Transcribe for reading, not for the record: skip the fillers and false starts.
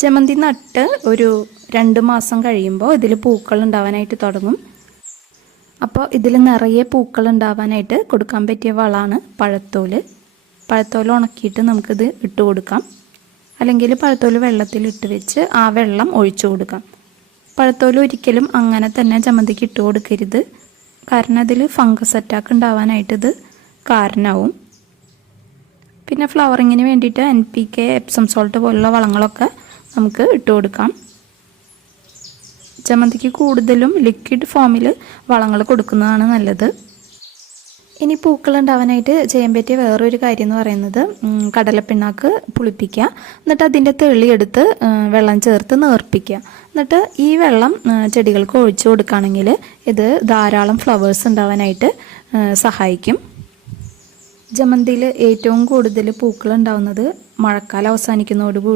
ജമന്തി നട്ട് ഒരു 2 മാസം കഴിയുമ്പോൾ ഇതിൽ പൂക്കൾ ഉണ്ടാവാനായിട്ട് തുടങ്ങും. അപ്പോൾ ഇതിൽ നിറയെ പൂക്കൾ ഉണ്ടാവാനായിട്ട് കൊടുക്കാൻ പറ്റിയ വളമാണ് പഴത്തോല്. പഴത്തോല് ഉണക്കിയിട്ട് നമുക്കിത് ഇട്ട് കൊടുക്കാം. അല്ലെങ്കിൽ പഴത്തോല് വെള്ളത്തിലിട്ട് വെച്ച് ആ വെള്ളം ഒഴിച്ചു കൊടുക്കാം. പഴത്തോല് ഒരിക്കലും അങ്ങനെ തന്നെ ജമന്തിക്ക് ഇട്ട് കൊടുക്കരുത്. കാരണം അതിൽ ഫംഗസ് അറ്റാക്ക് ഉണ്ടാവാനായിട്ട് ഇത് കാരണമാവും. പിന്നെ ഫ്ലവറിങ്ങിന് വേണ്ടിയിട്ട് NPK, എപ്സം സോൾട്ട് പോലുള്ള വളങ്ങളൊക്കെ നമുക്ക് ഇട്ട് കൊടുക്കാം. ജമന്തിക്ക് കൂടുതലും ലിക്വിഡ് ഫോമിൽ വളങ്ങൾ കൊടുക്കുന്നതാണ് നല്ലത്. ഇനി പൂക്കൾ ഉണ്ടാവാനായിട്ട് ചെയ്യാൻ പറ്റിയ വേറൊരു കാര്യം എന്ന് പറയുന്നത് കടലപ്പിണ്ണാക്ക് പുളിപ്പിക്കുക. എന്നിട്ട് അതിൻ്റെ തെളിയെടുത്ത് വെള്ളം ചേർത്ത് നേർപ്പിക്കുക. എന്നിട്ട് ഈ വെള്ളം ചെടികൾക്ക് ഒഴിച്ചു കൊടുക്കുകയാണെങ്കിൽ ഇത് ധാരാളം ഫ്ലവേഴ്സ് ഉണ്ടാവാനായിട്ട് സഹായിക്കും. ജമന്തിയിൽ ഏറ്റവും കൂടുതൽ പൂക്കൾ ഉണ്ടാവുന്നത് മഴക്കാലം അവസാനിക്കുന്നതോടുകൂടി